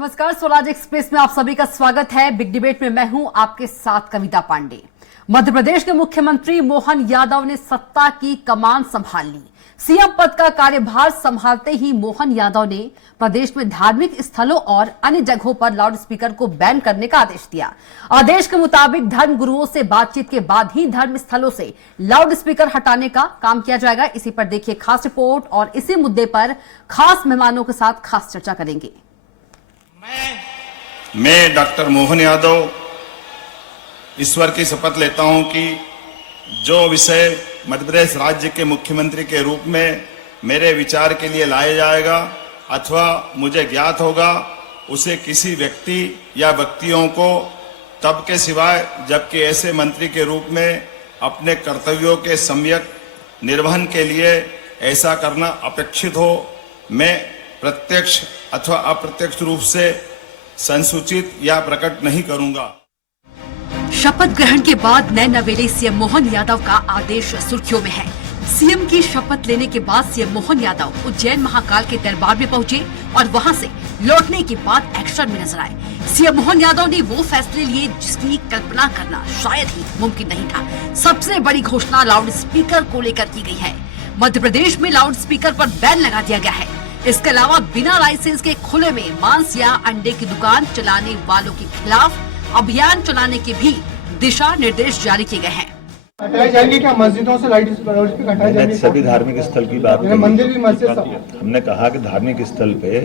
नमस्कार, स्वराज एक्सप्रेस में आप सभी का स्वागत है। बिग डिबेट में मैं हूं आपके साथ कविता पांडे। मध्य प्रदेश के मुख्यमंत्री मोहन यादव ने सत्ता की कमान संभाल ली। सीएम पद का कार्यभार संभालते ही मोहन यादव ने प्रदेश में धार्मिक स्थलों और अन्य जगहों पर लाउड स्पीकर को बैन करने का आदेश दिया। आदेश के मुताबिक धर्म गुरुओं से बातचीत के बाद ही धर्म स्थलों से लाउड स्पीकर हटाने का काम किया जाएगा। इसी पर देखिए खास रिपोर्ट और इसी मुद्दे पर खास मेहमानों के साथ खास चर्चा करेंगे। मैं डॉक्टर मोहन यादव ईश्वर की शपथ लेता हूं कि जो विषय मध्य प्रदेश राज्य के मुख्यमंत्री के रूप में मेरे विचार के लिए लाया जाएगा अथवा मुझे ज्ञात होगा, उसे किसी व्यक्ति या व्यक्तियों को तब के सिवाय जबकि ऐसे मंत्री के रूप में अपने कर्तव्यों के सम्यक निर्वहन के लिए ऐसा करना अपेक्षित हो, मैं प्रत्यक्ष अथवा अप्रत्यक्ष रूप से संसूचित या प्रकट नहीं करूंगा। शपथ ग्रहण के बाद नए नवेले सीएम मोहन यादव का आदेश सुर्खियों में है। सीएम की शपथ लेने के बाद सीएम मोहन यादव उज्जैन महाकाल के दरबार में पहुंचे और वहां से लौटने के बाद एक्शन में नजर आए। सीएम मोहन यादव ने वो फैसले लिए जिसकी कल्पना करना शायद ही मुमकिन नहीं था। सबसे बड़ी घोषणा लाउड स्पीकर को लेकर की गई है। मध्य प्रदेश में लाउड स्पीकर पर बैन लगा दिया गया है। इसके अलावा बिना लाइसेंस के खुले में मांस या अंडे की दुकान चलाने वालों के खिलाफ अभियान चलाने के भी दिशा निर्देश जारी किए गए हैं। हटाई जाएगी क्या मस्जिदों से लाउड स्पीकर हटाई जाएगी? सभी धार्मिक स्थल की बात मंदिर भी मस्जिद सब। हमने कहा कि धार्मिक स्थल पे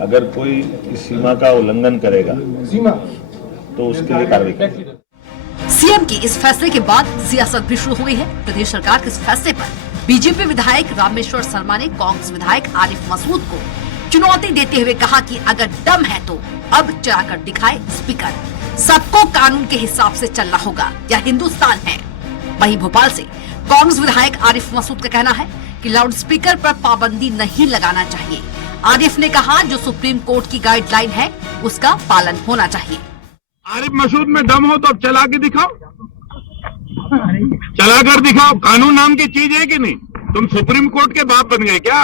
अगर कोई इस सीमा का उल्लंघन करेगा सीमा तो उसके लिए कार्रवाई करेगी। सीएम की इस फैसले के बाद सियासत भी शुरू हुई है। प्रदेश सरकार के इस फैसले पर बीजेपी विधायक रामेश्वर शर्मा ने कांग्रेस विधायक आरिफ मसूद को चुनौती देते हुए कहा कि अगर दम है तो अब चलाकर दिखाए स्पीकर। सबको कानून के हिसाब से चलना होगा, यह हिंदुस्तान है। वहीं भोपाल से कांग्रेस विधायक आरिफ मसूद का कहना है कि लाउड स्पीकर पर पाबंदी नहीं लगाना चाहिए। आरिफ ने कहा जो सुप्रीम कोर्ट की गाइडलाइन है उसका पालन होना चाहिए। आरिफ मसूद में दम हो तो अब चला के दिखाओ, चला कर दिखाओ। कानून नाम की चीज है कि नहीं? तुम सुप्रीम कोर्ट के बाप बन गए क्या?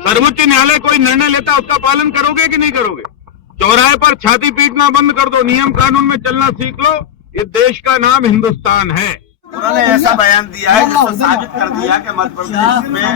सर्वोच्च न्यायालय कोई निर्णय लेता उसका पालन करोगे कि नहीं करोगे? चौराहे पर छाती पीटना बंद कर दो, नियम कानून में चलना सीख लो। ये देश का नाम हिंदुस्तान है। उन्होंने ऐसा बयान दिया है जिससे साबित कर दिया कि मध्य प्रदेश में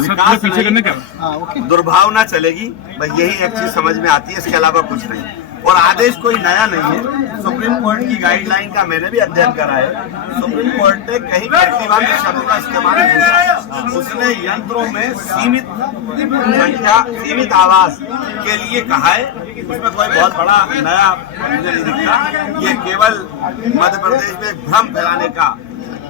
विकास नहीं, दुर्भावना चलेगी। बस यही एक चीज समझ में आती है, इसके अलावा कुछ नहीं। और आदेश कोई नया नहीं है। सुप्रीम कोर्ट की गाइडलाइन का मैंने भी अध्ययन करा है। सुप्रीम कोर्ट ने कहीं प्रतिबंध शब्द का इस्तेमाल नहीं किया। उसने यंत्रों में सीमित संख्या, सीमित आवाज के लिए कहा है। उसमें कोई बहुत बड़ा नया मुझे नहीं दिखता। ये केवल मध्य प्रदेश में भ्रम फैलाने का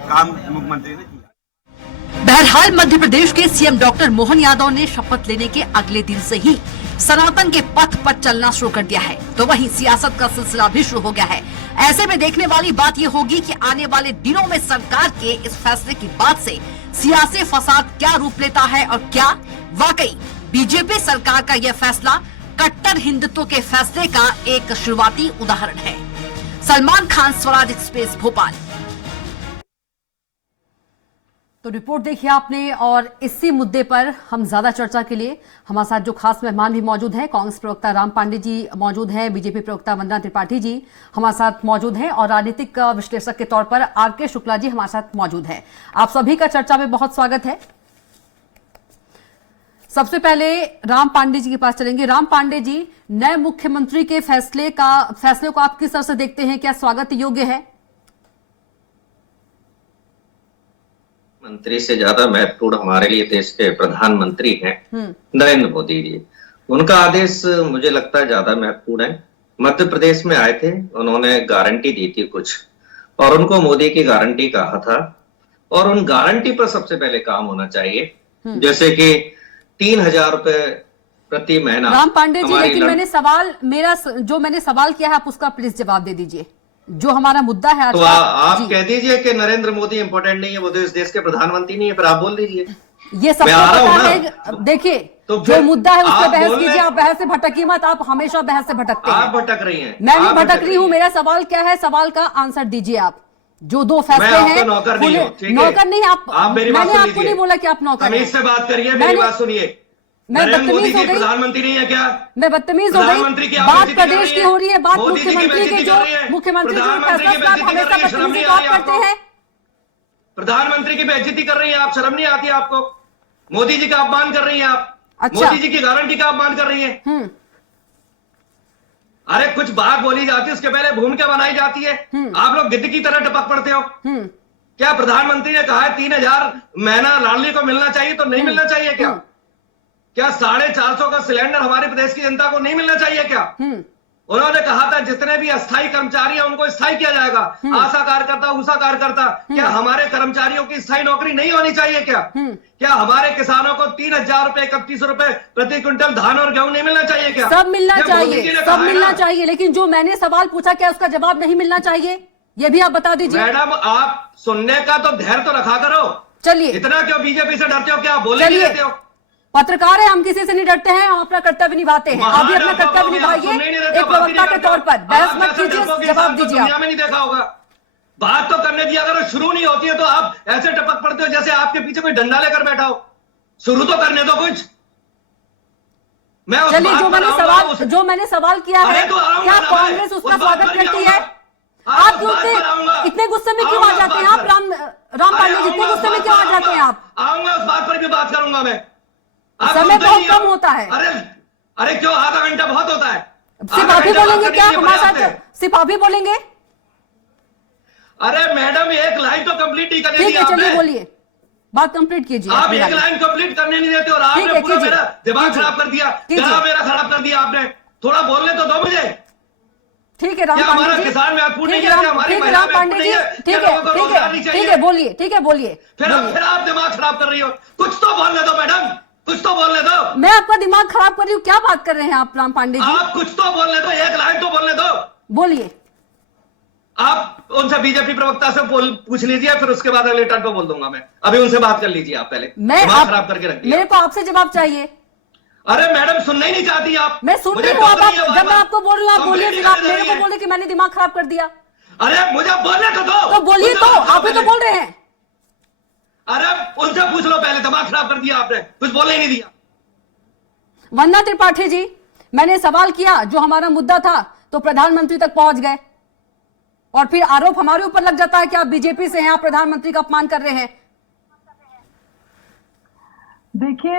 काम मुख्यमंत्री ने किया। बहरहाल मध्य प्रदेश के सीएम डॉक्टर मोहन यादव ने शपथ लेने के अगले दिन से ही सनातन के पथ पर चलना शुरू कर दिया है, तो वहीं सियासत का सिलसिला भी शुरू हो गया है। ऐसे में देखने वाली बात यह होगी कि आने वाले दिनों में सरकार के इस फैसले की बाद से सियासी फसाद क्या रूप लेता है और क्या वाकई बीजेपी सरकार का यह फैसला कट्टर हिंदुत्व के फैसले का एक शुरुआती उदाहरण है। सलमान खान, स्वराज एक्सप्रेस, भोपाल। तो रिपोर्ट देखिए आपने, और इसी मुद्दे पर हम ज्यादा चर्चा के लिए हमारे साथ जो खास मेहमान भी मौजूद हैं, कांग्रेस प्रवक्ता राम पांडे जी मौजूद हैं, बीजेपी प्रवक्ता वंदना त्रिपाठी जी हमारे साथ मौजूद हैं और राजनीतिक विश्लेषक के तौर पर आरके शुक्ला जी हमारे साथ मौजूद हैं। आप सभी का चर्चा में बहुत स्वागत है। सबसे पहले राम पांडे जी के पास चलेंगे। राम पांडे जी, नए मुख्यमंत्री के फैसले को आप किस तरह से देखते हैं? क्या स्वागत योग्य है? मंत्री से ज्यादा महत्वपूर्ण हमारे लिए देश के प्रधानमंत्री हैं नरेंद्र मोदी जी। उनका आदेश मुझे लगता है ज्यादा महत्वपूर्ण है। मध्य प्रदेश में आए थे, उन्होंने गारंटी दी थी कुछ, और उनको मोदी की गारंटी कहा था, और उन गारंटी पर सबसे पहले काम होना चाहिए। जैसे कि 3,000 रुपए प्रति महीना। राम पांडे जी, लेकिन मैंने सवाल किया है, आप उसका प्लीज जवाब दे दीजिए। जो हमारा मुद्दा है आज तो आप कह दीजिए कि नरेंद्र मोदी इंपॉर्टेंट नहीं है, वो इस देश के प्रधानमंत्री नहीं है, फिर आप बोल दीजिए। ये सब देखिए, तो जो मुद्दा है उस पर बहस कीजिए। आप बहस से भटकी मत, आप हमेशा बहस से भटकते हैं। आप भटक रही हैं। मैं भी भटक रही हूँ। मेरा सवाल क्या है, सवाल का आंसर दीजिए आप। जो दो फैसले हैं, नौकर नहीं आप। मैंने आपको नहीं बोला कि आप नौकर हैं। से बात करिए, मेरी बात सुनिए। मैं नरेंद्र मोदी बदतमीज हो जी गई, प्रधानमंत्री नहीं है क्या? मैं बदतमीज हो प्रधानमंत्री की गई। आप बात बेइज्जती कर प्रदेश रही की हैं। हो रही है, बात मोदी जी की मुख्यमंत्री के बेइज्जती जो कर रही हैं। मुख्यमंत्री जो प्रधानमंत्री की फैसला आप बेइज्जती कर हमेशा रही हैं, शर्म बदतमीजी नहीं से आ बात रही करते आपको? हैं। प्रधानमंत्री की बेइज्जती कर रही हैं आप, शर्म नहीं आती आपको? मोदी जी का अपमान कर रही हैं आप, अच्छा। मोदी जी की गारंटी का अपमान कर रही हैं। अरे कुछ बात बोली जाती है, उसके पहले भूमिका बनाई जाती है। आप लोग गिद्ध की तरह टपक पड़ते हो। क्या प्रधानमंत्री ने कहा है 3,000 महीना लाडली को मिलना चाहिए तो नहीं मिलना चाहिए क्या? क्या 450 का सिलेंडर हमारे प्रदेश की जनता को नहीं मिलना चाहिए क्या? उन्होंने कहा था जितने भी अस्थायी कर्मचारी हैं उनको स्थायी किया जाएगा। आशा कार्यकर्ता, उषा कार्यकर्ता, क्या हमारे कर्मचारियों की स्थायी नौकरी नहीं होनी चाहिए क्या? क्या हमारे किसानों को 3,000 रुपए, 31 रुपए प्रति क्विंटल धान और गेहूं नहीं मिलना चाहिए क्या? सब मिलना जब मोदी जी चाहिए, ने सब कहा है मिलना ना, चाहिए, लेकिन जो मैंने सवाल पूछा क्या उसका जवाब नहीं मिलना चाहिए? ये भी आप बता दीजिए। मैडम आप सुनने का तो धैर्य तो रखा करो। चलिए, इतना क्यों बीजेपी से डरते हो? क्या बोले नहीं चलिए, देते हो? पत्रकार है, हम किसी से नहीं डरते हैं, हम अपना कर्तव्य निभाते हैं। आप भी अपना कर्तव्य निभाइए एक प्रवक्ता के तौर पर। बहस मत कीजिए, जवाब दीजिए आप। दुनिया में नहीं देखा होगा। बात तो करने दिया, अगर शुरू नहीं होती है तो आप ऐसे टपक पड़ते हो जैसे आपके पीछे कोई डंडा लेकर बैठा हो। शुरू तो करने दो कुछ। मैं उस चलिए, बात जो पर मैंने आऊंगा, सवाल जो मैंने सवाल किया है, अरे तो आऊंगा क्या ना कांग्रेस मैं, उसका उस बात स्वागत पर भी करती है? आऊंगा। आप उस बात पर आऊंगा। इतने गुस्से में क्यों आ आऊंगा जाते हैं उस आप? बात राम पांडे जी, इतने गुस्से में क्यों आ जाते हैं आप? आऊंगा, उस बात पर भी बात करूंगा मैं। आप समय सुनते बहुत नहीं कम हो। होता है। अरे क्यों आधा घंटा बहुत होता है? सिर्फ आधा आप ही घंटा बोलेंगे बात क्या करने के लिए हमारे पर्याप्त साथ? है। सिर्फ आप ही बोलेंगे? अरे मैडम एक लाइन तो कंप्लीट ही करने ठीक दी है, चलिए आपने। बोलिए, बात कंप्लीट कीजिए। आप अपनी एक लाइन। लाइन कंप्लीट करने नहीं देते और ठीक आपने है, पूरा कीजिए, मेरा दिमाग कीजिए, खराब कर दिया, कीजिए। गला मेरा खराब कर दिया आपने। थोड़ा बोलने तो दो मुझे। ठीक है राम क्या पांडे हमारा जी, किसान महत्वपूर्ण नहीं ठीक है? है क्या हमारी राम महिला पांडे महत्वपूर्ण जी, नहीं है? ठीक क्या है, लोगों को ठीक रोजगार नहीं है, ठीक चाहिए? है, बोलिए, ठीक है, बोलिए। फिर आप दिमाग खराब कर रही हो। कुछ तो बोलने दो मैडम, कुछ तो बोलने दो। मैं आपका दिमाग खराब कर रही हूँ? क्या बात कर रहे हैं आप राम पांडे जी? आप कुछ तो बोलने दो, एक लाइन तो बोलने दो। बोलिए। आप उनसे बीजेपी प्रवक्ता से पूछ लीजिए, फिर उसके बाद अगले टर्न पे बोल दूंगा मैं। अभी उनसे बात कर लीजिए आप पहले। दिमाग खराब करके रख दिया। मेरे को आपसे जवाब चाहिए। अरे मैडम सुनना ही नहीं चाहती आप। मैं सुन रही हूँ, जब मैं आपको बोल रही हूँ आप बोलिए, फिर आप मेरे को बोले कि मैंने दिमाग खराब कर दिया। अरे मुझे बोलने तो दो। तो बोलिए, तो आप ही तो बोल रहे हैं। अरे उनसे पूछ लो पहले, दिमाग खराब कर दिया आपने, कुछ बोलने ही नहीं दिया। वंदना त्रिपाठी जी, मैंने सवाल किया जो हमारा मुद्दा था, तो प्रधानमंत्री तक पहुंच गए और फिर आरोप हमारे ऊपर लग जाता है कि आप बीजेपी से हैं, आप प्रधानमंत्री का अपमान कर रहे हैं। देखिए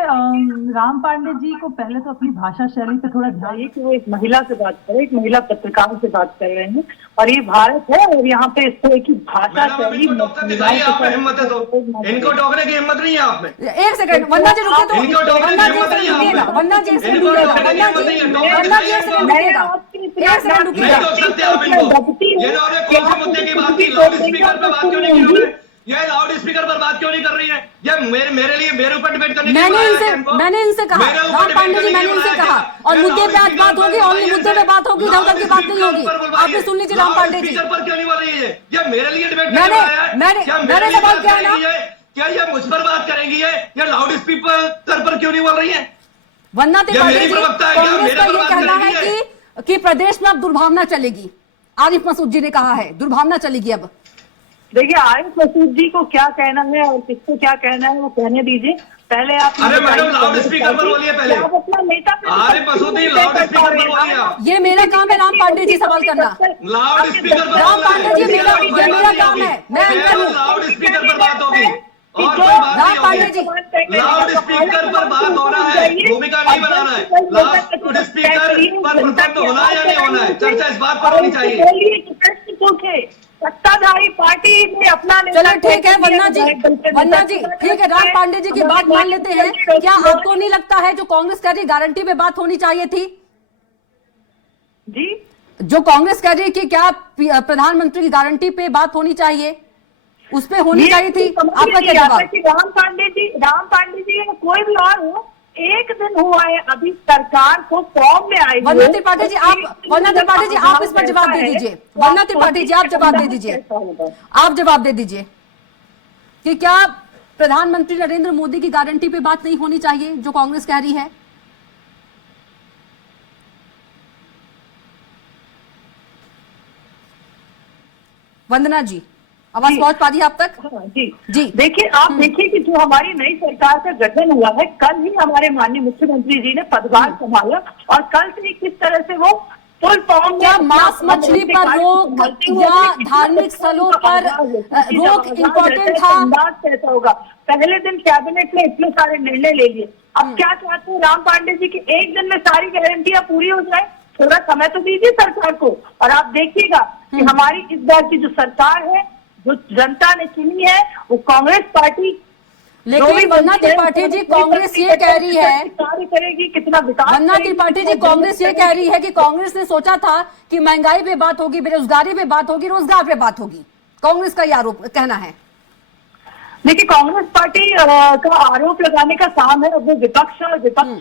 राम पांडे जी को पहले तो अपनी भाषा शैली पे थोड़ा ध्यान कि वो एक महिला से बात कर रहे हैं, एक महिला पत्रकार से बात कर रहे हैं, और ये भारत है और यहाँ पे इस तरह की भाषा शैली हिम्मत है तो इनको टोकने की हिम्मत नहीं है आप में। एक सेकंड वंदना जी रुके, तो इनको टोकने की हिम्मत नहीं है आप में। वंदना जी एक सेकंड इनको रुकिएगा, टोकने की वंदना हिम्मत जी, नहीं है, टोकने वंदना की जी एक हिम्मत सेकंड नहीं है। रुकिएगा, एक सेकंड नहीं रुकिएगा। टोक सकते आप इनको। ये इन्होंने कौन से मुद्दे की बात की? लाउड स्पीकर पर बात क्यों नहीं की उन्होंने? ये लाउड स्पीकर पर बात क्यों नहीं कर रही है? ये मेरे लिए मेरे ऊपर डिबेट करने के लिए मैंने बुलाया है इनको? इनसे कहा मेरे ऊपर राम डिबेट पांडे जी, करने के मैंने लिए इनसे बुलाया कहा, है। और ये मुद्दे पे आज लाउड बात होगी, स्पीकर ओनली पर मुद्दे पे बात होगी, इधर उधर की बात नहीं होगी। आप भी सुन लीजिए राम पांडे जी। स्पीकर पर क्यों नहीं बोल रही है? ये मेरे लिए डिबेट करने मैंने- वाला है? मैंने- क्या मैंने मेरे लिए सवाल बात किया है ना? करेंगी ये? क्या ये मुझ पर बात करेंगी ये लाउड स्पीकर पर क्यों नहीं बोल रही है? वंदना त्रिपाठी मेरी जी, प्रवक्ता है क्या? कांग्रेस मेरे का पर ये बात कहना करेंगी है ये? कि प्रदेश में अब दुर्भावना चलेगी। आरिफ मसूद जी ने कहा है दुर्भावना चलेगी अब। देखिए आरिफ मसूद जी को क्या कहना है और किसको क्या कहना है वो कहने दीजिए। पहले आप अरे मैडम लाउड स्पीकर पर बोलिए पहले। आप अपना नेता आरिफ मसूद जी लाउड स्पीकर पर बोलिए आप। ये मेरा काम है राम पांडे जी सवाल करना। लाउड स्पीकर पर राम बोलना है। पांडे जी, ये मेरा काम है, मैं एंकर हूँ। लाउड स्पीकर पर बात होगी और कोई बात राम नहीं पांडे जी, होगी। लाउड स्पीकर पर बात होना है, भूमिका नहीं बनाना है। लाउड स्पीकर पर प्रबंध होना है या नहीं होना है, चर्चा इस बात पर होनी चाहिए। प्रश्न पूछे, सत्ताधारी पार्टी ने अपना चलो ठीक है वंदना जी, ठीक है राम पांडे जी की बात मान लेते हैं। क्या आपको नहीं लगता है जो कांग्रेस कह रही गारंटी पे बात होनी चाहिए थी? जी जो कांग्रेस कह रही है कि क्या प्रधानमंत्री की गारंटी पे बात होनी चाहिए, उस पे होनी चाहिए थी? आपका क्या जवाब? राम पांडे जी या कोई भी और हो, एक दिन हुआ है अभी सरकार को फॉर्म में आई। वंदना त्रिपाठी जी आप इस पर जवाब दे दीजिए। वंदना त्रिपाठी जी आप जवाब दे दीजिए, आप जवाब दे दीजिए कि क्या प्रधानमंत्री नरेंद्र मोदी की गारंटी पे बात नहीं होनी चाहिए जो कांग्रेस कह रही है? वंदना जी आवाज पहुंच पा रही है आप तक? हाँ, जी जी। देखिए, आप देखिए कि जो हमारी नई सरकार का गठन हुआ है, कल ही हमारे माननीय मुख्यमंत्री जी ने पदभार संभाला और कल से ही किस तरह से वो फुल फॉर्म क्या मांस मछली पर रोक या धार्मिक स्थलों पर रोक इम्पोर्टेंट था? अंदाज कैसा होगा? पहले दिन कैबिनेट ने इतने सारे निर्णय ले लिए, अब क्या चाहते हैं राम पांडे जी की एक दिन में सारी गारंटियां पूरी हो जाए? थोड़ा समय तो दीजिए सरकार को। और आप देखिएगा कि हमारी इस बार की जो सरकार है, जो जनता ने चुनी है, वो कांग्रेस पार्टी, लेकिन वंदना त्रिपाठी जी कांग्रेस ये कह रही है, कार्य करेगी, कितना विकास। वंदना त्रिपाठी जी कांग्रेस ये कह रही है कि कांग्रेस ने सोचा था कि महंगाई पे बात होगी, बेरोजगारी पे बात होगी, रोजगार पे बात होगी। कांग्रेस का ये आरोप कहना है। देखिए, कांग्रेस पार्टी का आरोप लगाने का काम है, वो विपक्ष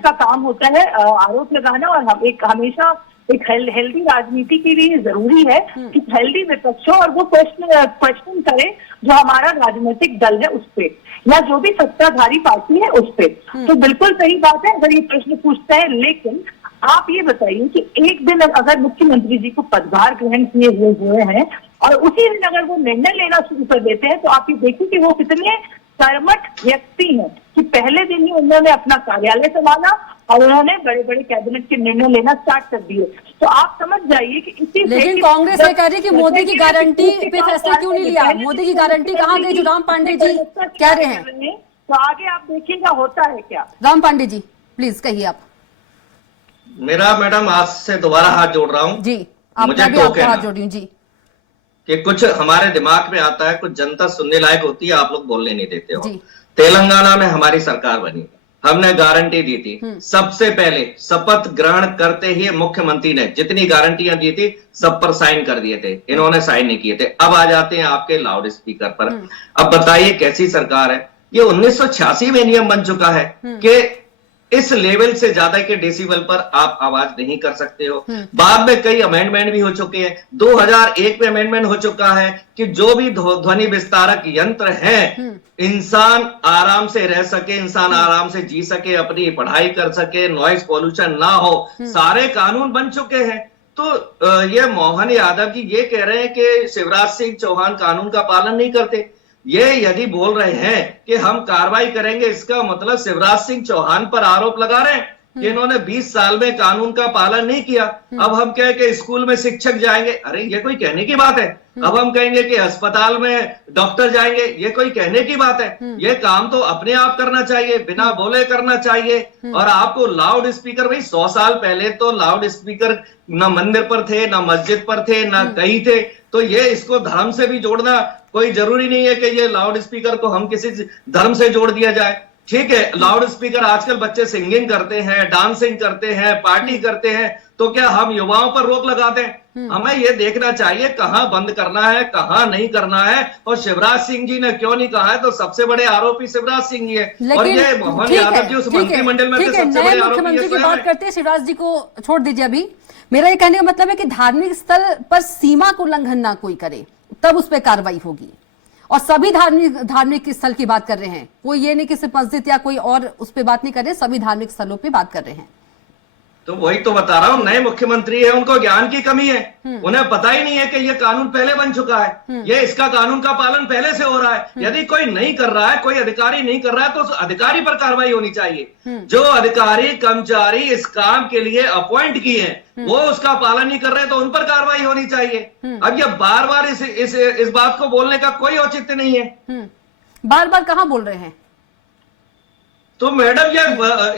का काम होता है आरोप लगाना। और एक हमेशा एक हेल्दी राजनीति के लिए जरूरी है कि हेल्दी विपक्ष हो और वो क्वेश्चन करे जो हमारा राजनीतिक दल है उस पे, या जो भी सत्ताधारी पार्टी है उस पे। तो बिल्कुल सही बात है अगर ये प्रश्न पूछता है। लेकिन आप ये बताइए कि एक दिन अगर मुख्यमंत्री जी को पदभार ग्रहण किए हुए हैं और उसी दिन अगर वो निर्णय लेना शुरू कर देते हैं, तो आप ये देखिए कि वो कितने कर्मठ व्यक्ति हैं कि पहले दिन ही उन्होंने अपना कार्यालय संभाला और उन्होंने बड़े बड़े कैबिनेट के निर्णय लेना स्टार्ट कर दिए। तो आप समझ जाइए कि इसी। लेकिन कांग्रेस ये कह रही कि मोदी की गारंटी पे फैसला क्यों नहीं लिया? मोदी की गारंटी कहाँ गई जो राम पांडे जी कह रहे हैं? तो आगे आप देखिएगा होता है क्या। राम पांडे जी प्लीज कहिए आप। मेरा मैडम आज से दोबारा हाथ जोड़ रहा हूँ जी, आप मुझे भी आपका हाथ जोड़ रही हूँ जी। कि कुछ हमारे दिमाग में आता है, कुछ जनता सुनने लायक होती है, आप लोग बोलने नहीं देते हो। जी। तेलंगाना में हमारी सरकार बनी, हमने गारंटी दी थी। सबसे पहले शपथ ग्रहण करते ही मुख्यमंत्री ने जितनी गारंटियां दी थी सब पर साइन कर दिए थे, इन्होंने साइन नहीं किए थे। अब आ जाते हैं आपके लाउड स्पीकर पर। अब बताइए कैसी सरकार है ये? 1986 में नियम बन चुका है कि इस लेवल से ज्यादा के डेसिबल पर आप आवाज नहीं कर सकते हो। बाद में कई अमेंडमेंट भी हो चुके हैं। 2001 में अमेंडमेंट हो चुका है कि जो भी ध्वनि विस्तारक यंत्र हैं, इंसान आराम से रह सके, इंसान आराम से जी सके, अपनी पढ़ाई कर सके, नॉइज पॉल्यूशन ना हो, सारे कानून बन चुके हैं। तो ये मोहन यादव जी ये कह रहे हैं कि शिवराज सिंह चौहान कानून का पालन नहीं करते। ये यदि बोल रहे हैं कि हम कार्रवाई करेंगे, इसका मतलब शिवराज सिंह चौहान पर आरोप लगा रहे हैं कि इन्होंने 20 साल में कानून का पालन नहीं किया। अब हम कहें कि स्कूल में शिक्षक जाएंगे, अरे ये कोई कहने की बात है? अब हम कहेंगे कि अस्पताल में डॉक्टर जाएंगे, ये कोई कहने की बात है? ये काम तो अपने आप करना चाहिए, बिना बोले करना चाहिए। और आपको लाउड स्पीकर, भाई 100 साल पहले तो लाउड स्पीकर न मंदिर पर थे, न मस्जिद पर थे, न कहीं थे। तो ये इसको धर्म से भी जोड़ना कोई जरूरी नहीं है कि ये लाउड स्पीकर को हम किसी धर्म से जोड़ दिया जाए। ठीक है, लाउड स्पीकर आजकल बच्चे सिंगिंग करते हैं, डांसिंग करते हैं, पार्टी करते हैं, तो क्या हम युवाओं पर रोक लगा दें? हमें ये देखना चाहिए कहां बंद करना है, कहां नहीं करना है। और शिवराज सिंह जी ने क्यों नहीं कहा है, तो सबसे बड़े आरोपी शिवराज सिंह जी है। और ये मोहन यादव जी उस मंत्रिमंडल में सबसे बड़े आरोपी मुख्यमंत्री की बात करते हैं। शिवराज जी को छोड़ दीजिए अभी। मेरा ये कहने का मतलब है कि धार्मिक स्थल पर सीमा को उल्लंघन ना कोई करे, तब उस पर कार्रवाई होगी। और सभी धार्मिक स्थल की बात कर रहे हैं, कोई ये नहीं कि सिर्फ मस्जिद या कोई और उस पर बात नहीं कर रहे, सभी धार्मिक स्थलों पे बात कर रहे हैं। तो वही तो बता रहा हूं, नए मुख्यमंत्री है, उनको ज्ञान की कमी है। उन्हें पता ही नहीं है कि ये कानून पहले बन चुका है, ये इसका कानून का पालन पहले से हो रहा है। यदि कोई नहीं कर रहा है, कोई अधिकारी नहीं कर रहा है, तो उस अधिकारी पर कार्रवाई होनी चाहिए। जो अधिकारी कर्मचारी इस काम के लिए अपॉइंट किए हैं, वो उसका पालन नहीं कर रहे, तो उन पर कार्रवाई होनी चाहिए। अब ये बार बार इस बात को बोलने का कोई औचित्य नहीं है। बार बार कहां बोल रहे हैं? तो मैडम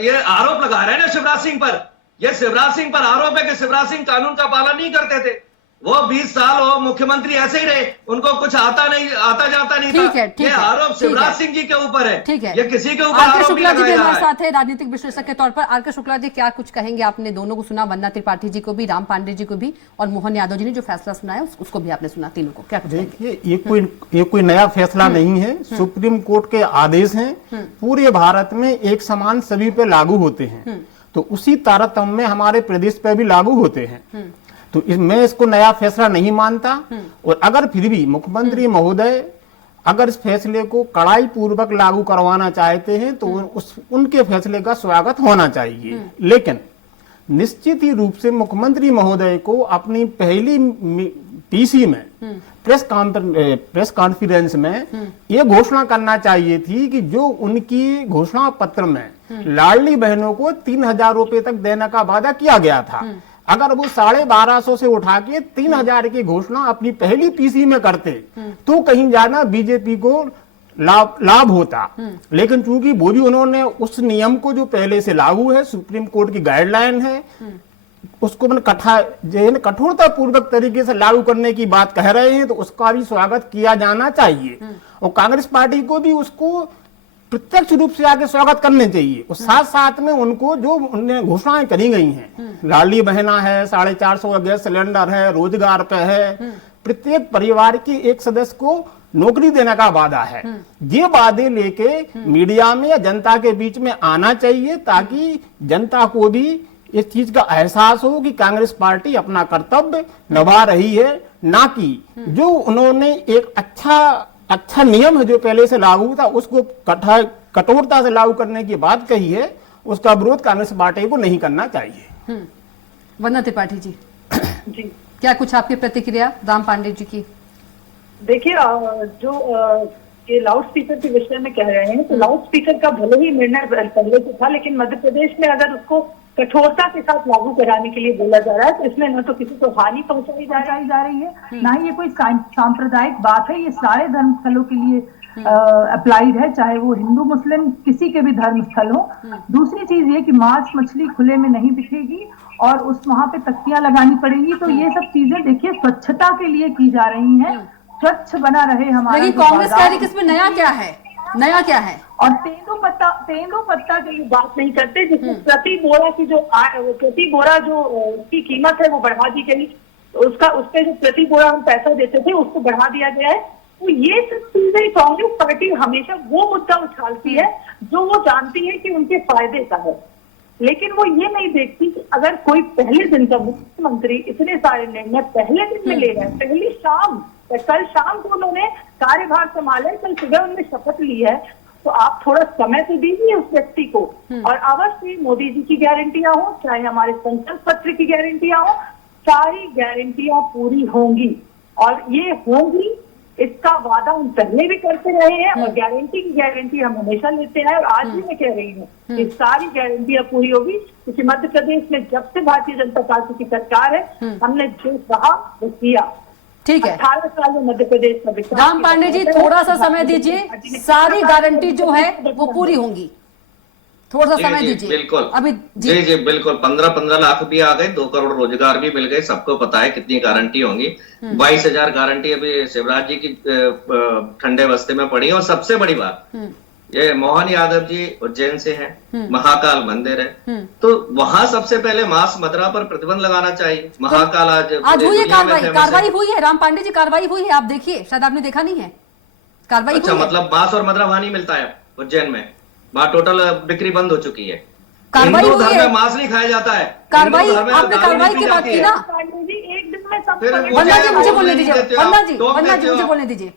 ये आरोप लगा रहे हैं ना शिवराज सिंह पर। यह शिवराज सिंह पर आरोप है कि शिवराज सिंह कानून का पालन नहीं करते थे। वो 20 साल हो मुख्यमंत्री ऐसे ही रहे, उनको कुछ आता जाता नहीं था। ये आरोप शिवराज सिंह जी के ऊपर है। ठीक है, ये किसी के ऊपर आर के शुक्ला जी भी हमारे साथ है राजनीतिक विश्लेषक के तौर पर। आर के शुक्ला जी क्या कुछ कहेंगे? आपने दोनों को सुना, वंदना त्रिपाठी जी को भी, राम पांडे जी को भी, और मोहन यादव जी ने जो फैसला सुनाया उसको भी आपने सुना। तीनों को क्या कुछ कहेंगे? ये कोई नया फैसला नहीं है, सुप्रीम कोर्ट के आदेश हैं, पूरे भारत में एक समान सभी पे लागू होते हैं। तो उसी तारतम्य में हमारे प्रदेश पे भी लागू होते हैं। तो मैं इसको नया फैसला नहीं मानता। और अगर फिर भी मुख्यमंत्री महोदय अगर इस फैसले को कड़ाई पूर्वक लागू करवाना चाहते हैं तो उनके फैसले का स्वागत होना चाहिए। लेकिन निश्चित ही रूप से मुख्यमंत्री महोदय को अपनी पीसी में प्रेस कॉन्फ्रेंस में ये घोषणा करना चाहिए थी कि जो उनकी घोषणा पत्र में लाडली बहनों को 3,000 रुपए तक देने का वादा किया गया था, अगर वो 1250 से उठा के 3,000 की घोषणा अपनी पहली पीसी में करते तो कहीं जाना बीजेपी को लाभ होता। लेकिन चूंकि वो भी उन्होंने उस नियम को जो पहले से लागू है, सुप्रीम कोर्ट की गाइडलाइन है, उसको कठोरता पूर्वक तरीके से लागू करने की बात कह रहे हैं, तो उसका भी स्वागत किया जाना चाहिए और कांग्रेस पार्टी को भी उसको प्रत्यक्ष रूप से आगे स्वागत करने चाहिए। और साथ साथ में उनको जो उन्हें घोषणाएं करी गई हैं, लाडली बहना है, 450 का गैस सिलेंडर है, रोजगार पे है, प्रत्येक परिवार के एक सदस्य को नौकरी देने का वादा है, ये वादे लेके मीडिया में या जनता के बीच में आना चाहिए ताकि जनता को भी इस चीज का एहसास हो कि कांग्रेस पार्टी अपना कर्तव्य निभा रही है, ना कि जो उन्होंने एक अच्छा नियम है जो पहले से लागू था उसको कठोरता से लागू करने की बात कही है, उसका विरोध कांग्रेस पार्टी को नहीं करना चाहिए। वंदना त्रिपाठी जी, जी क्या कुछ आपकी प्रतिक्रिया राम पांडे जी की? देखिए, जो ये लाउड स्पीकर के विषय में कह रहे हैं, तो लाउड स्पीकर का भले ही निर्णय पहले से था, लेकिन मध्य प्रदेश में अगर उसको कठोरता के साथ लागू कराने के लिए बोला जा रहा है तो इसमें न तो किसी को हानि पहुंचाई जा रही है, ना ही ये कोई सांप्रदायिक बात है। ये सारे धर्म स्थलों के लिए अप्लाइड है, चाहे वो हिंदू मुस्लिम किसी के भी धर्म स्थल हो। दूसरी चीज ये कि मांस मछली खुले में नहीं बिकेगी और उस वहां पे तख्तियां लगानी पड़ेगी। तो ये सब चीजें देखिए स्वच्छता के लिए की जा रही हैं, स्वच्छ बना रहे हमारा। लेकिन कांग्रेस कह रही है कि इसमें नया क्या है, नया क्या है? और तेंदुपत्ता की बात नहीं करते, जिसमें प्रति बोरा जो उसकी कीमत है वो बढ़ा दी गई, उसका उस पे जो प्रति बोरा हम पैसा देते थे उसको बढ़ा दिया गया है। तो ये सब चीजें कांग्रेस पार्टी हमेशा वो मुद्दा उछालती है जो वो जानती है कि उनके फायदे का है, लेकिन वो ये नहीं देखती कि अगर कोई पहले दिन का मुख्यमंत्री इतने सारे निर्णय पहले दिन में ले रहे हैं, कल शाम को उन्होंने कार्यभार संभाला है, कल सुबह उन्होंने शपथ ली है, तो आप थोड़ा समय तो दीजिए उस व्यक्ति को। और अवश्य मोदी जी की गारंटियां हो, चाहे हमारे संकल्प पत्र की गारंटियां हो, सारी गारंटियां पूरी होंगी और ये होंगी, इसका वादा हम पहले भी करते रहे हैं और गारंटी हम हमेशा लेते हैं। और आज भी मैं कह रही हूँ कि सारी गारंटियां पूरी होगी, क्योंकि मध्य प्रदेश में जब से भारतीय जनता पार्टी की सरकार है हमने जो कहा वो किया। ठीक है, 18 साल में मध्य प्रदेश का विकास। राम पांडे जी थोड़ा सा समय दीजिए, सारी गारंटी जो है वो पूरी होंगी, थोड़ा सा समय दीजिए। बिल्कुल अभी जी बिल्कुल 15 लाख भी आ गए, 2 करोड़ रोजगार भी मिल गए, सबको पता है कितनी गारंटी होंगी। 22,000 गारंटी अभी शिवराज जी की ठंडे बस्ते में पड़ी है। और सबसे बड़ी बात, ये मोहन यादव जी उज्जैन से हैं, महाकाल मंदिर है, तो वहां सबसे पहले मांस मदिरा पर प्रतिबंध लगाना चाहिए। महाकाल आज हुई है कार्रवाई हुई है राम पांडे जी, कार्रवाई हुई है, आप देखिए, शायद आपने देखा नहीं है, कार्रवाई अच्छा, मतलब मांस और मदिरा वहां नहीं मिलता है उज्जैन में, वहां टोटल बिक्री बंद हो चुकी है। कार्रवाई हुई है, मांस नहीं खाया जाता है। कार्रवाई, आपने कार्रवाई की बात की ना। एक दिन में सब वंदना जी मुझे बोलने दीजिए, वंदना जी मुझे बोलने दीजिए,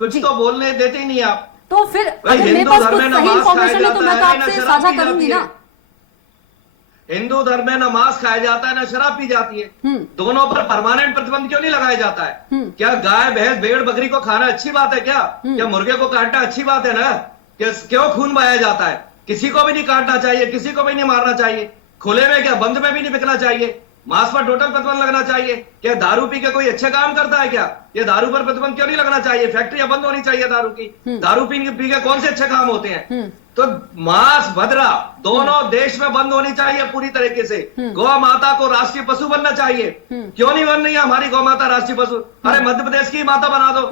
कुछ तो बोलने देते ही नहीं आप। तो फिर अगर मेरे पास कुछ सही इन्फॉर्मेशन है तो मैं तो आपसे साझा करूंगी ना। हिंदू धर्म में न मांस खाया जाता है न शराब पी जाती है, दोनों पर परमानेंट प्रतिबंध क्यों नहीं लगाया जाता है? क्या गाय भैंस भेड़ बकरी को खाना अच्छी बात है क्या मुर्गे को काटना अच्छी बात है ना? क्यों खून बहाया जाता है? किसी को भी नहीं काटना चाहिए, किसी को भी नहीं मारना चाहिए, खुले में क्या बंद में भी नहीं बिकना चाहिए। मांस पर टोटल प्रतिबंध लगना चाहिए। क्या दारू पी के कोई अच्छे काम करता है क्या? ये दारू पर प्रतिबंध क्यों नहीं लगना चाहिए? फैक्ट्रियां बंद होनी चाहिए दारू की। दारू पी के कौन से अच्छे काम होते हैं? तो मांस मदिरा दोनों देश में बंद होनी चाहिए पूरी तरीके से। गौ माता को राष्ट्रीय पशु बनना चाहिए। क्यों नहीं बन रही है हमारी गौ माता राष्ट्रीय पशु? अरे मध्य प्रदेश की माता बना दो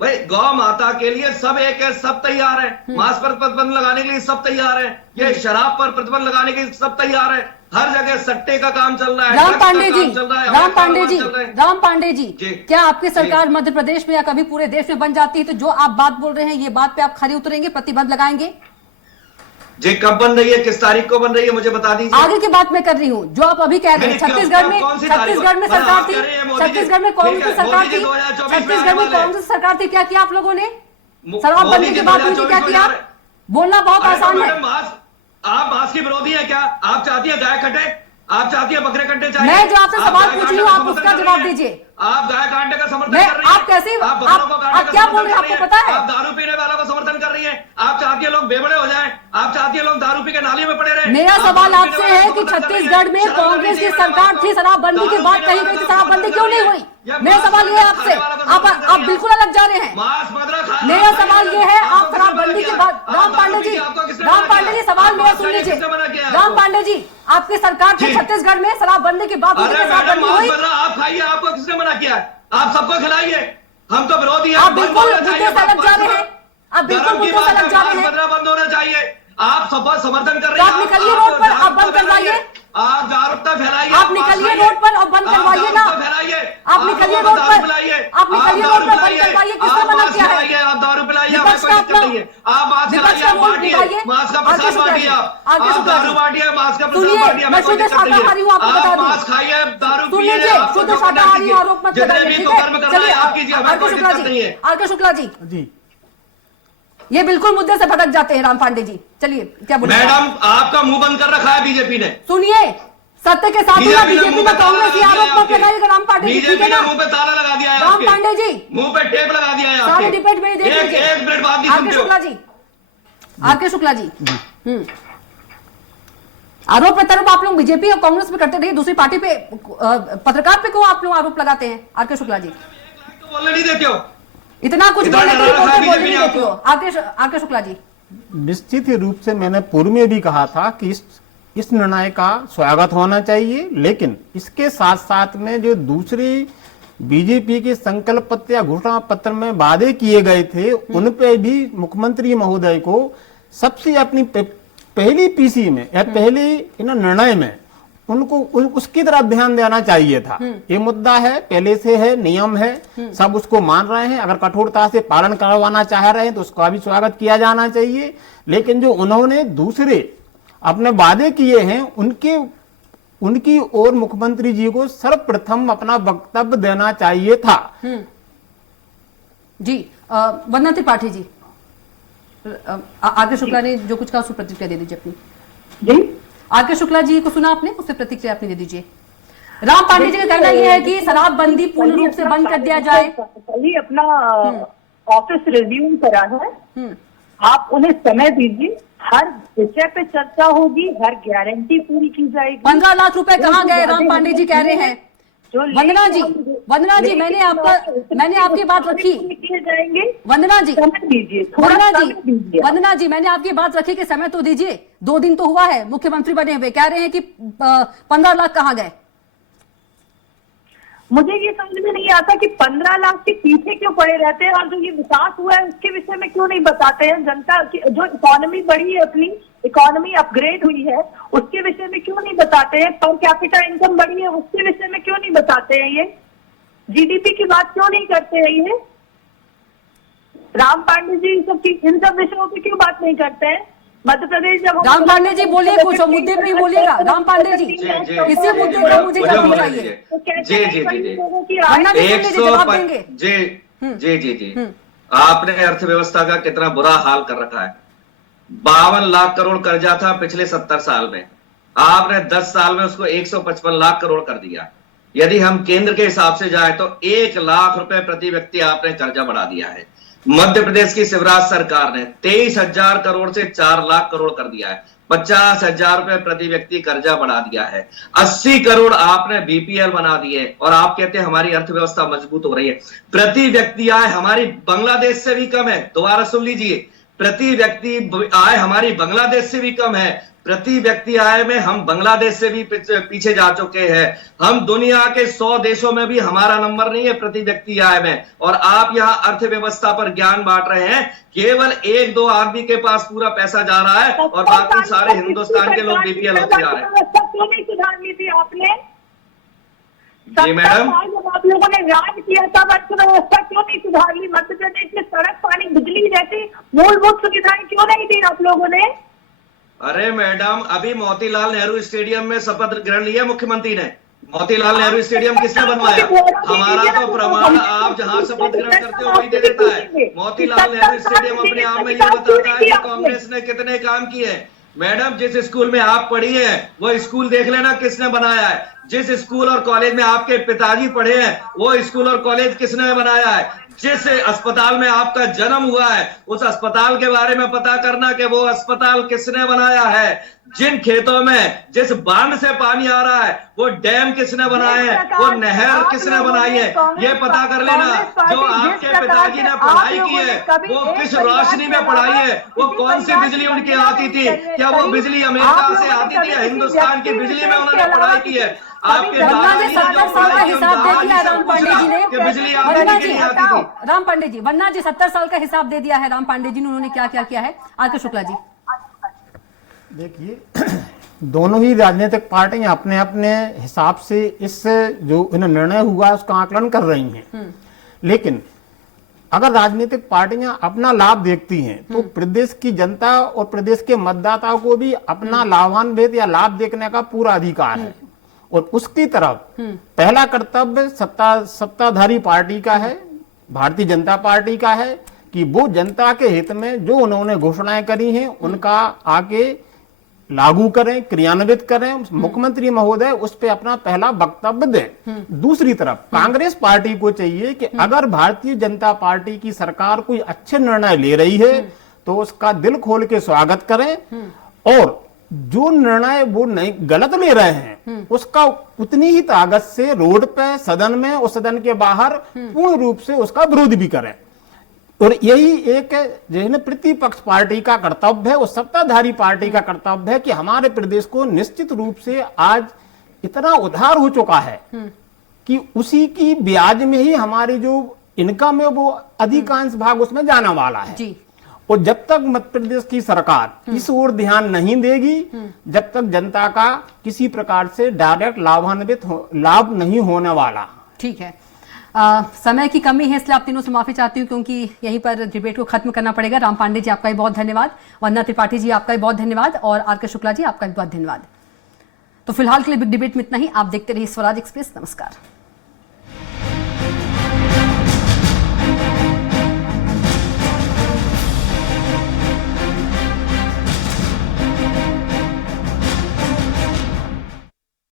भाई। गौ माता के लिए सब एक है, सब तैयार है। मांस पर प्रतिबंध लगाने के लिए सब तैयार है। ये शराब पर प्रतिबंध लगाने के लिए सब तैयार है। हर जगह सट्टे का काम चल रहा है। राम पांडे जी, क्या आपकी सरकार मध्य प्रदेश में या कभी पूरे देश में बन जाती है तो जो आप बात बोल रहे हैं ये बात पे आप खरी उतरेंगे, प्रतिबंध लगाएंगे? जी कब बन रही है, किस तारीख को बन रही है मुझे बता दीजिए। आगे की बात मैं कर रही हूँ, जो आप अभी कह रहे हैं छत्तीसगढ़ में सरकार थी, छत्तीसगढ़ में कांग्रेस की सरकार थी, छत्तीसगढ़ में कांग्रेस सरकार थी, क्या किया आप लोगों ने? शराब बनने के बाद मुझे क्या किया? बोलना बहुत आसान है। आप मांस की विरोधी है क्या? आप चाहती है गाय कटे? आप चाहती है बकरे कट्टे चाहिए? मैं जो आपसे सवाल पूछ रही हूँ आप उसका जवाब दीजिए। आप गाय काटने का समर्थन कर रही हैं। आप कैसे आप बकरों को काटने आप का क्या समर्थन बोल रहे हैं, कर रही आपको पता है? आप दारू पीने वालों को समर्थन कर रही हैं। आप चाहती है लोग बेबड़े हो जाएं। आप चाहती है लोग दारू पी के नालियों में पड़े रहे। मेरा सवाल आपसे है कि छत्तीसगढ़ में कांग्रेस की सरकार थी, शराबबंदी के बाद कही गई थी, शराबबंदी क्यों नहीं हुई? मेरा सवाल ये है आपसे, आप बिल्कुल अलग जा रहे हैं। मेरा सवाल ये है, आप शराबबंदी के बाद राम पांडे जी सवाल मेरा सुन लीजिए। राम पांडे जी, आपकी सरकार थी छत्तीसगढ़ में, शराबबंदी के बाद शराबबंदी हुई। आप खाइए, आपको किसने मना किया है? आप सबको खिलाइए, हम तो विरोधी हैं। आप बिल्कुल मुद्दे से अलग जा रहे हैं, आप बिल्कुल मुद्दे से अलग जा रहे हैं। बंद होना चाहिए। आप सब समर्थन कर रहे हैं। आप निकलिए रोड पर, आप बंद करवाइए। आप जागरूकता फैलाइए। आप निकलिए रोड पर और बंद करवाइए ना। आप निकलिए रोड पर, आप निकलिए रोड पर, बंद करवाइए। किसने मना किया है? आप दारू पिलाइए, विपक्ष का अपना, आप मास्क विपक्ष का वोट निकालिए। मास्क का प्रसाद बांटिए, आप दारू बांटिए, मास्क का प्रसाद बांटिए। मैं शुद्ध शाकाहारी हूँ, आपको बता दूं। मास्क खाइए, दारू सुन पिए, लीजिए, शुद्ध शाकाहारी आरोप मत लगाइए, ठीक है? चलिए आरके शुक्ला जी, ये बिल्कुल मुद्दे से भटक जाते हैं राम पांडे जी। चलिए, क्या बोले? मैडम, आपका मुंह बंद कर रखा है बीजेपी ने। सुनिए, सत्य के साथ बीजेपी में कांग्रेस ये आरोप मत लगाइएगा राम पांडे जी, ठीक है ना? मुंह पे ताला लगा दिया है राम पांडे जी, मुंह पे टेप लगा दिया है। सारे डिबेट में देख लीजिए। एक मिनट बात नहीं सुनते हो। आरके शुक्ला जी, आरोप प्रत्यारोप आप लोग बीजेपी और कांग्रेस पे करते रहिए, दूसरी पार्टी पे, पत्रकार पे क्यों आप लोग आरोप लगाते हैं? आरके शुक्ला जी, बोलने नहीं देते हो, इतना कुछ बोलने नहीं देते हो। आरके शुक्ला जी, निश्चित ही रूप से मैंने पूर्व में भी कहा था कि इस निर्णय का स्वागत होना चाहिए, लेकिन इसके साथ साथ में जो दूसरी बीजेपी के संकल्प पत्र या घोषणा पत्र में वादे किए गए थे, उन पे भी मुख्यमंत्री महोदय को सबसे अपनी पहली पीसी में या पहले निर्णय में उनको उसकी तरफ ध्यान देना चाहिए था। ये मुद्दा है, पहले से है, नियम है, सब उसको मान रहे हैं। अगर कठोरता से पालन करवाना चाह रहे हैं तो उसका भी स्वागत किया जाना चाहिए। लेकिन जो उन्होंने दूसरे अपने वादे किए हैं, उनकी ओर मुख्यमंत्री जी को सर्वप्रथम अपना वक्तव्य देना चाहिए था। जी, वंदना त्रिपाठी जी, आरके शुक्ला ने जो कुछ कहा उसको प्रतिक्रिया दे दीजिए अपनी। जी, आरके शुक्ला जी को सुना आपने, उससे प्रतिक्रिया आपने दे दीजिए। राम पांडे जी का कहना यह है कि शराबबंदी पूर्ण रूप से बंद कर दिया जाए। कल अपना ऑफिस रिज्यूम करा है, आप उन्हें समय दीजिए, हर विषय पे चर्चा होगी, हर गारंटी पूरी की जाएगी। 15 लाख रुपए कहाँ गए? राम पांडे जी कह रहे हैं। वंदना जी, मैंने आपकी बात रखी। वंदना जी, मैंने आपकी बात रखी कि समय तो दीजिए, 2 दिन तो हुआ है मुख्यमंत्री बने हुए, कह रहे हैं कि 15 लाख कहाँ गए? मुझे ये समझ में नहीं आता कि 15 लाख के पीछे क्यों पड़े रहते हैं, और जो ये विकास हुआ है उसके विषय में क्यों नहीं बताते हैं? जनता की जो इकोनॉमी बढ़ी है, अपनी इकोनॉमी अपग्रेड हुई है, उसके विषय में क्यों नहीं बताते हैं? पर कैपिटा इनकम बढ़ी है, उसके विषय में क्यों नहीं बताते हैं? ये जीडीपी की बात क्यों नहीं करते हैं? ये राम पांडे जी इन सब विषयों पे क्यों बात नहीं करते हैं? मध्य प्रदेश जब राम पांडे जी बोलिए, कुछ मुद्दे पे ही बोलिएगा। राम पांडे जी, इसी मुद्दे पर मुझे जवाब चाहिए। जी, आपने अर्थव्यवस्था का कितना बुरा हाल कर रखा है। 52 लाख करोड़ कर्जा था पिछले 70 साल में, आपने 10 साल में उसको 155 लाख करोड़ कर दिया। यदि हम केंद्र के हिसाब से जाए तो 1 लाख रुपए प्रति व्यक्ति आपने कर्जा बढ़ा दिया है। मध्य प्रदेश की शिवराज सरकार ने 23,000 करोड़ से 4 लाख करोड़ कर दिया है। 50,000 रुपए प्रति व्यक्ति कर्जा बढ़ा दिया है। 80 करोड़ आपने बीपीएल बना दिए, और आप कहते हैं हमारी अर्थव्यवस्था मजबूत हो रही है। प्रति व्यक्ति आय हमारी बांग्लादेश से भी कम है। दोबारा सुन लीजिए, प्रति व्यक्ति आय हमारी बांग्लादेश से भी कम है। प्रति व्यक्ति आय में हम बांग्लादेश से भी पीछे जा चुके हैं। हम दुनिया के 100 देशों में भी हमारा नंबर नहीं है प्रति व्यक्ति आय में, और आप यहाँ अर्थव्यवस्था पर ज्ञान बांट रहे हैं। केवल 1-2 आदमी के पास पूरा पैसा जा रहा है और बाकी सारे हिंदुस्तान के लोग बीपीएल होते जा रहे हैं। क्यों नहीं सुधार ली थी आपने? जी मैडम, जब आप लोगों ने राज किया तब अर्थव्यवस्था क्यों नहीं सुधार ली? मध्य प्रदेश में सड़क, पानी, बिजली जैसी मूलभूत सुविधाएं क्यों नहीं दी आप लोगों ने? अरे मैडम, अभी मोतीलाल नेहरू स्टेडियम में शपथ ग्रहण लिया मुख्यमंत्री ने। मोतीलाल नेहरू स्टेडियम किसने बनवाया? हमारा तो प्रमाण आप जहां शपथ ग्रहण करते हो वही दे देता है। मोतीलाल नेहरू स्टेडियम अपने आप में ये बताता है कि कांग्रेस ने कितने काम किए। मैडम जिस स्कूल में आप पढ़ी हैं वो स्कूल देख लेना किसने बनाया है। जिस स्कूल और कॉलेज में आपके पिताजी पढ़े हैं वो स्कूल और कॉलेज किसने बनाया है। जिस अस्पताल में आपका जन्म हुआ है उस अस्पताल के बारे में पता करना कि वो अस्पताल किसने बनाया है। जिन खेतों में जिस बांध से पानी आ रहा है वो डैम किसने बनाए हैं, वो नहर किसने बनाई है, ये पता कर लेना। जो आपके पिताजी ने पढ़ाई की है वो किस रोशनी में पढ़ाई है, वो कौन सी बिजली उनकी आती थी, क्या वो बिजली अमेरिका से आती थी या हिंदुस्तान की बिजली में उन्होंने पढ़ाई की है। आपके वन्ना जी 70 साल का हिसाब दे दिया राम पांडे जी ने। बिजली वन्ना जी राम पांडे जी, वन्ना जी 70 साल का हिसाब दे दिया है राम पांडे जी ने, उन्होंने क्या क्या किया है। आरके शुक्ला जी देखिए, दोनों ही राजनीतिक पार्टियां अपने अपने हिसाब से इस जो इन्हें निर्णय हुआ उसका आकलन कर रही हैं, लेकिन अगर राजनीतिक पार्टियां अपना लाभ देखती हैं तो प्रदेश की जनता और प्रदेश के मतदाताओं को भी अपना लाभान्वित या लाभ देखने का पूरा अधिकार है। और उसकी तरफ पहला कर्तव्य सत्ताधारी पार्टी का है, भारतीय जनता पार्टी का है, कि वो जनता के हित में जो उन्होंने घोषणाएं करी हैं उनका आगे लागू करें, क्रियान्वित करें। मुख्यमंत्री महोदय उस पर अपना पहला वक्तव्य दें। दूसरी तरफ कांग्रेस पार्टी को चाहिए कि अगर भारतीय जनता पार्टी की सरकार कोई अच्छे निर्णय ले रही है तो उसका दिल खोल के स्वागत करें, और जो निर्णय वो नहीं गलत ले रहे हैं उसका उतनी ही ताकत से रोड पे, सदन में और सदन के बाहर पूर्ण रूप से उसका विरोध भी करें। और यही एक जो प्रतिपक्ष पार्टी का कर्तव्य है, और सत्ताधारी पार्टी का कर्तव्य है कि हमारे प्रदेश को निश्चित रूप से आज इतना उधार हो चुका है कि उसी की ब्याज में ही हमारी जो इनकम है वो अधिकांश भाग उसमें जाने वाला है जी। और जब तक मध्य प्रदेश की सरकार इस ओर ध्यान नहीं देगी, जब तक जनता का किसी प्रकार से डायरेक्ट लाभ नहीं होने वाला। ठीक है, समय की कमी है इसलिए आप तीनों से माफी चाहती हूँ क्योंकि यहीं पर डिबेट को खत्म करना पड़ेगा। राम पांडे जी आपका भी बहुत धन्यवाद, वंदना त्रिपाठी जी आपका भी बहुत धन्यवाद, और आरके शुक्ला जी आपका भी बहुत धन्यवाद। तो फिलहाल के लिए बिग डिबेट में इतना ही। आप देखते रहिए स्वराज एक्सप्रेस। नमस्कार।